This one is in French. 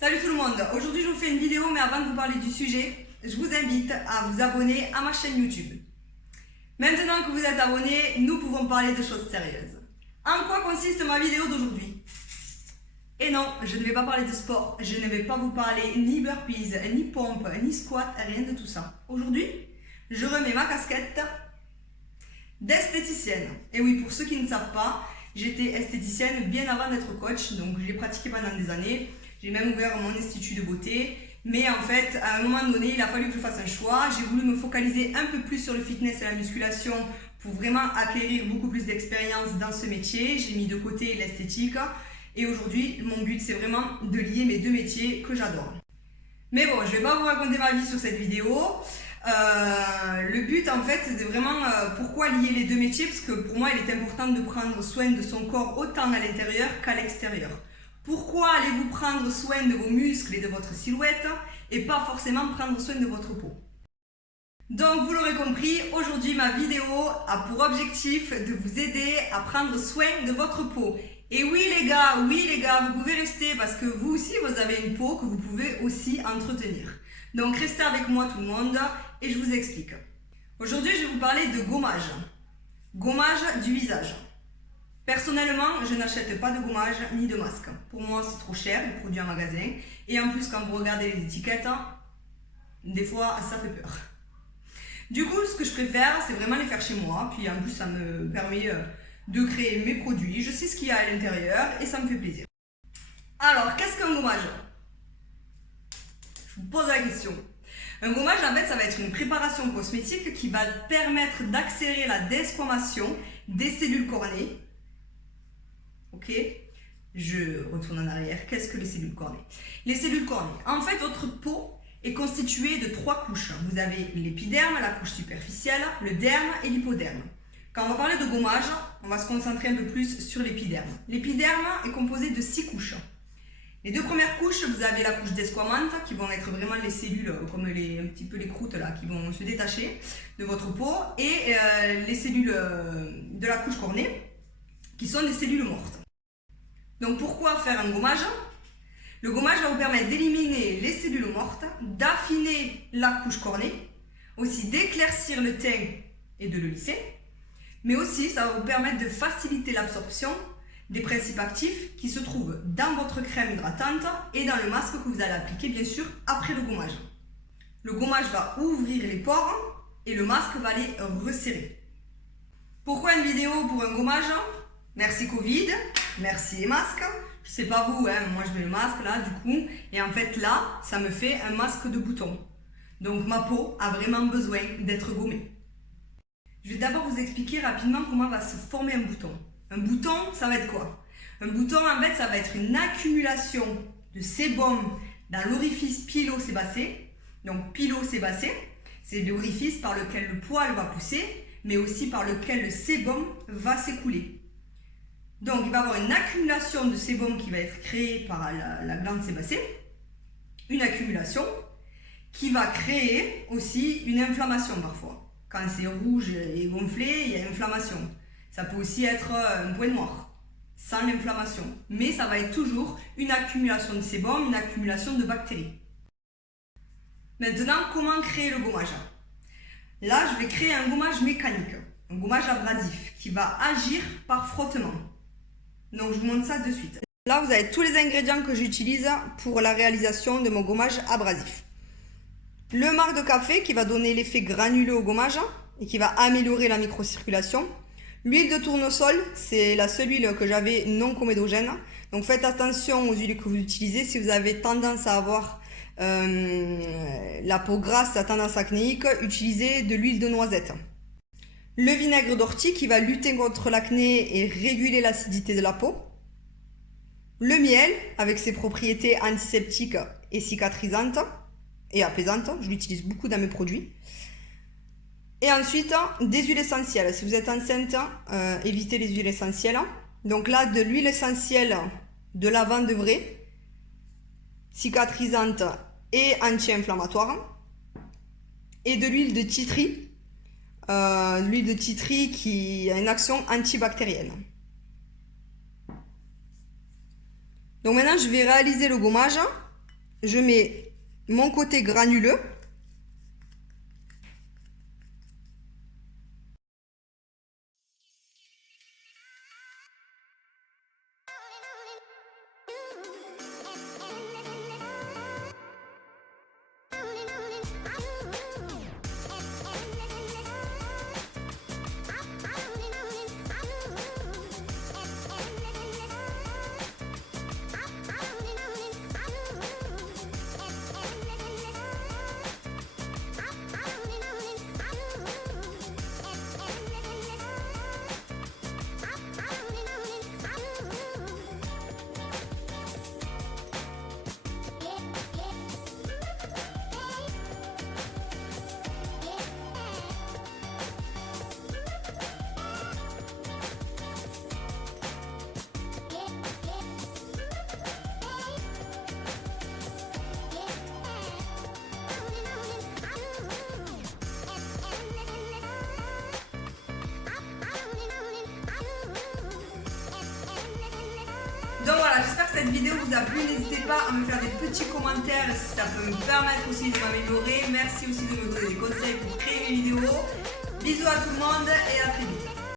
Salut tout le monde, aujourd'hui je vous fais une vidéo mais avant de vous parler du sujet, je vous invite à vous abonner à ma chaîne YouTube. Maintenant que vous êtes abonné, nous pouvons parler de choses sérieuses. En quoi consiste ma vidéo d'aujourd'hui? Et non, je ne vais pas parler de sport, je ne vais pas vous parler ni burpees, ni pompe, ni squat, rien de tout ça. Aujourd'hui, je remets ma casquette d'esthéticienne. Et oui, pour ceux qui ne savent pas, j'étais esthéticienne bien avant d'être coach, donc je l'ai pratiqué pendant des années. J'ai même ouvert mon institut de beauté, mais en fait, à un moment donné, il a fallu que je fasse un choix. J'ai voulu me focaliser un peu plus sur le fitness et la musculation pour vraiment acquérir beaucoup plus d'expérience dans ce métier. J'ai mis de côté l'esthétique et aujourd'hui, mon but, c'est vraiment de lier mes deux métiers que j'adore. Mais bon, je ne vais pas vous raconter ma vie sur cette vidéo. Le but, en fait, c'est vraiment pourquoi lier les deux métiers, parce que pour moi, il est important de prendre soin de son corps autant à l'intérieur qu'à l'extérieur. Pourquoi allez-vous prendre soin de vos muscles et de votre silhouette et pas forcément prendre soin de votre peau? Donc vous l'aurez compris, aujourd'hui ma vidéo a pour objectif de vous aider à prendre soin de votre peau. Et oui les gars, vous pouvez rester parce que vous aussi vous avez une peau que vous pouvez aussi entretenir. Donc restez avec moi tout le monde et je vous explique. Aujourd'hui je vais vous parler de gommage. Gommage du visage. Personnellement, je n'achète pas de gommage ni de masque. Pour moi, c'est trop cher, les produits en magasin. Et en plus, quand vous regardez les étiquettes, des fois, ça fait peur. Du coup, ce que je préfère, c'est vraiment les faire chez moi. Puis en plus, ça me permet de créer mes produits. Je sais ce qu'il y a à l'intérieur et ça me fait plaisir. Alors, qu'est-ce qu'un gommage? Je vous pose la question. Un gommage, en fait, ça va être une préparation cosmétique qui va permettre d'accélérer la desquamation des cellules cornées. Ok, je retourne en arrière. Qu'est-ce que les cellules cornées? Les cellules cornées, en fait, votre peau est constituée de 3 couches. Vous avez l'épiderme, la couche superficielle, le derme et l'hypoderme. Quand on va parler de gommage, on va se concentrer un peu plus sur l'épiderme. L'épiderme est composé de 6 couches. Les 2 premières couches, vous avez la couche desquamante, qui vont être vraiment les cellules, comme un petit peu les croûtes là, qui vont se détacher de votre peau, et les cellules de la couche cornée, qui sont des cellules mortes. Donc pourquoi faire un gommage? Le gommage va vous permettre d'éliminer les cellules mortes, d'affiner la couche cornée, aussi d'éclaircir le teint et de le lisser, mais aussi ça va vous permettre de faciliter l'absorption des principes actifs qui se trouvent dans votre crème hydratante et dans le masque que vous allez appliquer bien sûr après le gommage. Le gommage va ouvrir les pores et le masque va les resserrer. Pourquoi une vidéo pour un gommage? Merci Covid, merci les masques. Je sais pas vous, hein, moi je mets le masque là du coup. Et en fait là, ça me fait un masque de bouton. Donc ma peau a vraiment besoin d'être gommée. Je vais d'abord vous expliquer rapidement comment va se former un bouton. Un bouton, ça va être quoi? Un bouton en fait, ça va être une accumulation de sébum dans l'orifice pilosébacé. Donc pilosébacé, c'est l'orifice par lequel le poil va pousser, mais aussi par lequel le sébum va s'écouler. Donc, il va y avoir une accumulation de sébum qui va être créée par la glande sébacée, une accumulation qui va créer aussi une inflammation parfois. Quand c'est rouge et gonflé, il y a inflammation. Ça peut aussi être un point noir, sans l'inflammation. Mais ça va être toujours une accumulation de sébum, une accumulation de bactéries. Maintenant, comment créer le gommage? Là, je vais créer un gommage mécanique, un gommage abrasif qui va agir par frottement. Donc je vous montre ça de suite. Là vous avez tous les ingrédients que j'utilise pour la réalisation de mon gommage abrasif. Le marc de café qui va donner l'effet granuleux au gommage et qui va améliorer la microcirculation. L'huile de tournesol, c'est la seule huile que j'avais non comédogène. Donc faites attention aux huiles que vous utilisez. Si vous avez tendance à avoir la peau grasse, à tendance acnéique, utilisez de l'huile de noisette. Le vinaigre d'ortie qui va lutter contre l'acné et réguler l'acidité de la peau. Le miel avec ses propriétés antiseptiques et cicatrisantes et apaisantes. Je l'utilise beaucoup dans mes produits. Et ensuite, des huiles essentielles. Si vous êtes enceinte, évitez les huiles essentielles. Donc là, de l'huile essentielle de lavande de vraie, cicatrisante et anti-inflammatoire. Et de l'huile de titri. L'huile de titri qui a une action antibactérienne. Donc maintenant je vais réaliser le gommage je mets mon côté granuleux. Donc voilà, j'espère que cette vidéo vous a plu. N'hésitez pas à me faire des petits commentaires si ça peut me permettre aussi de m'améliorer. Merci aussi de me donner des conseils pour créer mes vidéos. Bisous à tout le monde et à très vite.